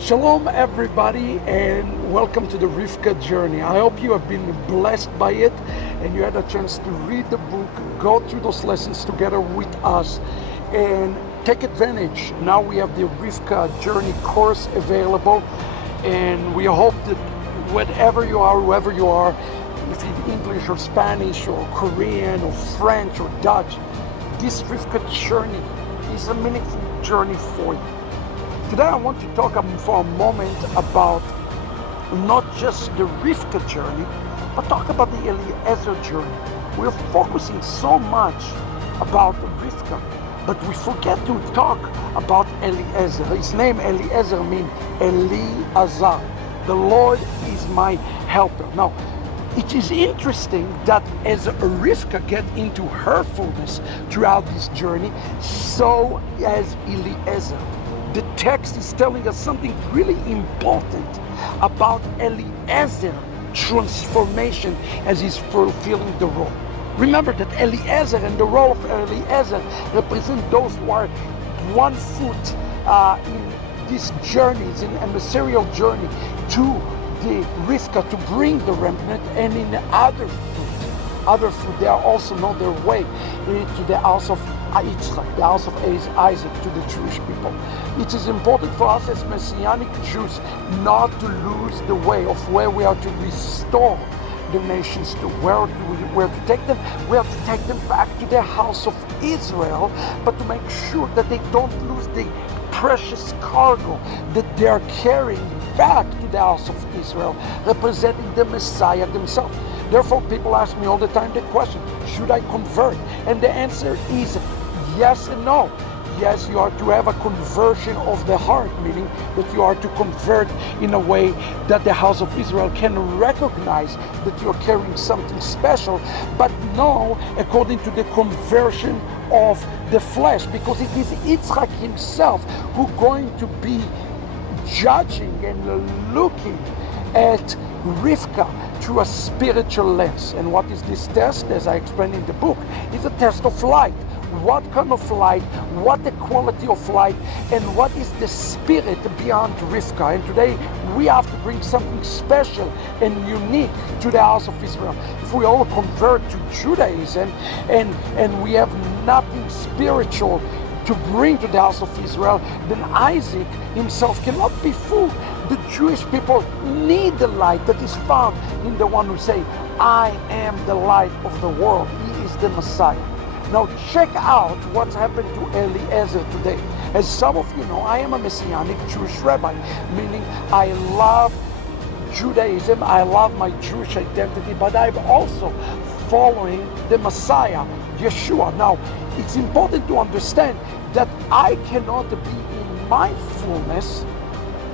Shalom everybody, and welcome to the Rivka journey. I hope you have been blessed by it and you had a chance to read the book, go through those lessons together with us and take advantage. Now we have the Rivka journey course available, and we hope that wherever you are, whoever you are, if it's English or Spanish or Korean or French or Dutch, this Rivka journey is a meaningful journey for you. Today I want to talk for a moment about not just the Rivka journey, but talk about the Eliézer journey. We're focusing so much about Rivka, but we forget to talk about Eliézer. His name Eliézer means Eliazar. The Lord is my helper. Now, it is interesting that as Rivka gets into her fullness throughout this journey, so as Eliézer. The text is telling us something really important about Eliézer's transformation as he's fulfilling the role. Remember that Eliézer and the role of Eliézer represent those who are 1 foot in these journeys, in a emissarial journey to the Rivka to bring the remnant, and in other food, they are also on their way to the house of Yitzchak, the house of Isaac, to the Jewish people. It is important for us as Messianic Jews not to lose the way of where we are to restore the nations to. Where to take them? We have to take them back to the house of Israel, but to make sure that they don't lose the precious cargo that they are carrying back to the house of Israel, representing the Messiah themselves. Therefore, people ask me all the time the question, should I convert? And the answer is yes and no. Yes, you are to have a conversion of the heart, meaning that you are to convert in a way that the house of Israel can recognize that you're carrying something special, but no, according to the conversion of the flesh, because it is Yitzchak himself who's going to be judging and looking at Rivka through a spiritual lens. And what is this test? As I explained in the book, is a test of light. What kind of light, what the quality of light, and what is the spirit beyond Rivka. And today we have to bring something special and unique to the house of Israel. If we all convert to Judaism and we have nothing spiritual to bring to the house of Israel, then Isaac himself cannot be fooled. The Jewish people need the light that is found in the one who say, I am the light of the world. He is the Messiah. Now check out what's happened to Eliézer today. As some of you know, I am a Messianic Jewish rabbi, meaning I love Judaism, I love my Jewish identity, but I'm also following the Messiah, Yeshua. Now, it's important to understand that I cannot be in my fullness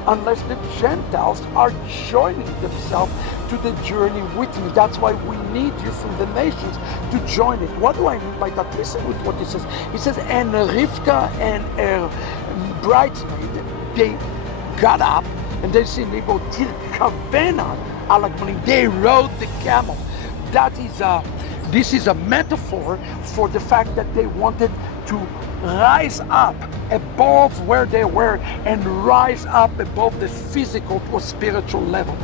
unless the Gentiles are joining themselves to the journey with me. That's why we need you from the nations to join it. What do I mean by that? Listen with what it says. It says, and Rivka and her bridesmaid, they got up and they said, they rode the camel. This is a metaphor for the fact that they wanted to rise up above where they were and rise up above the physical or spiritual level.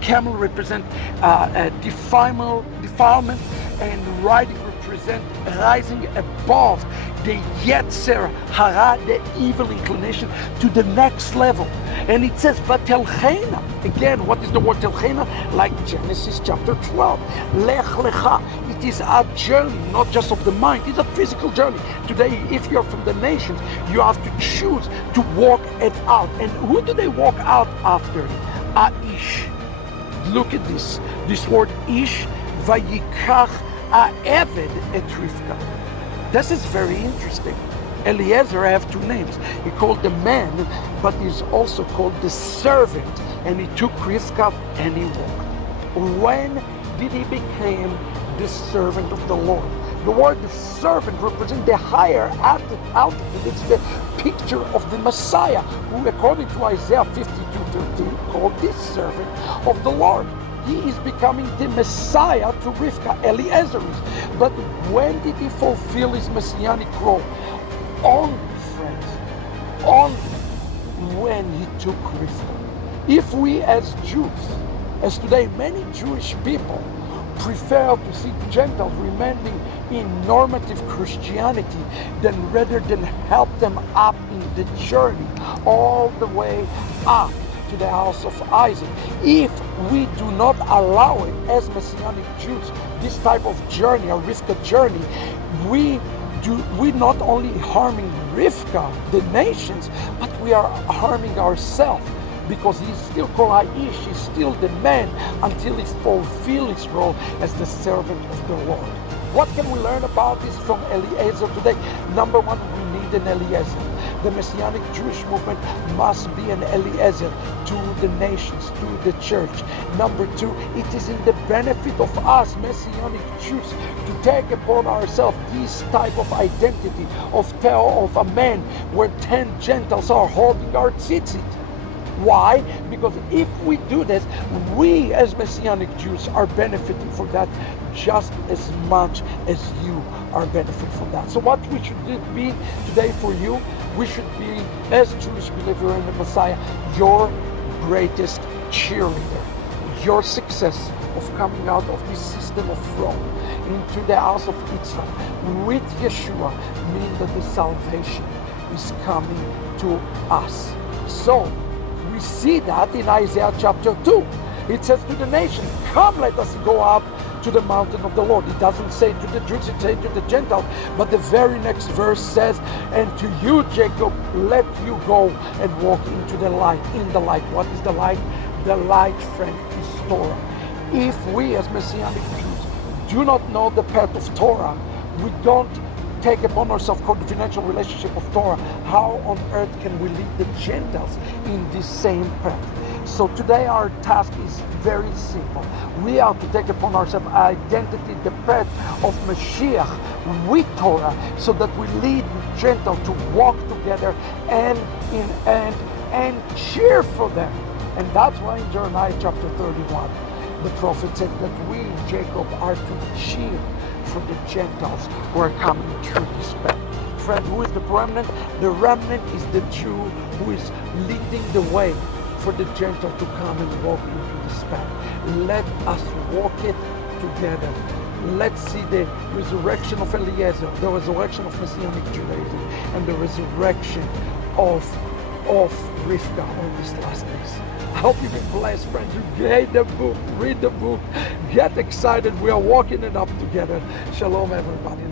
Camel represent defilement, and riding represent rising above the Yetzer Hara, the evil inclination, to the next level. And it says, Vatelchena. Again, what is the word telchena? Like Genesis chapter 12. Lech lecha. It is a journey, not just of the mind. It's a physical journey. Today, if you're from the nations, you have to choose to walk it out. And who do they walk out after? Aish. Look at this. This word ish, vayikach ha'eved et Rivka. This is very interesting. Eliézer have 2 names. He called the man, but he's also called the servant. And he took Rivka and he walked. When did he become the servant of the Lord? The word the servant represents the higher altitude. It's the picture of the Messiah, who according to Isaiah 52:13 called this servant of the Lord. He is becoming the Messiah to Rivka, Eliézer is. But when did he fulfill his messianic role? Only, friends, only when he took Rivka. If we as Jews, as today many Jewish people, prefer to see Gentiles remaining in normative Christianity than rather than help them up in the journey all the way up to the house of Isaac. If we do not allow it as Messianic Jews, this type of journey, a Rivka journey, we not only harming Rivka, the nations, but we are harming ourselves, because he's still called Aish, he's still the man until he fulfills his role as the servant of the Lord. What can we learn about this from Eliézer today? Number one, we need an Eliézer. The Messianic Jewish movement must be an Eliézer to the nations, to the church. Number two, it is in the benefit of us Messianic Jews to take upon ourselves this type of identity of a man where 10 Gentiles are holding our tzitzit. Why? Because if we do this, we as Messianic Jews are benefiting from that just as much as you are benefiting from that. So what we should be today for you, we should be, as Jewish believer in the Messiah, your greatest cheerleader. Your success of coming out of this system of Rome into the house of Israel with Yeshua means that the salvation is coming to us. So we see that in Isaiah chapter 2. It says to the nation, come, let us go up to the mountain of the Lord. It doesn't say to the Jews, it says to the Gentiles. But the very next verse says, and to you, Jacob, let you go and walk into the light. In the light. What is the light? The light, friend, is Torah. If we as Messianic Jews do not know the path of Torah, we don't take upon ourselves confidential relationship of Torah, how on earth can we lead the Gentiles in this same path? So today our task is very simple. We are to take upon ourselves identity, the path of Mashiach with Torah, so that we lead the Gentiles to walk together and in and cheer for them. And that's why in Jeremiah chapter 31, the prophet said that we, Jacob, are to cheer for the Gentiles who are coming through this path. Friend, who is the remnant? The remnant is the Jew who is leading the way for the Gentile to come and walk into this path. Let us walk it together. Let's see the resurrection of Eliézer, the resurrection of Messianic Judaism, and the resurrection of Rivka on these last days. I hope you've been blessed, friends. You read the book, read the book, get excited. We are walking it up together. Shalom, everybody.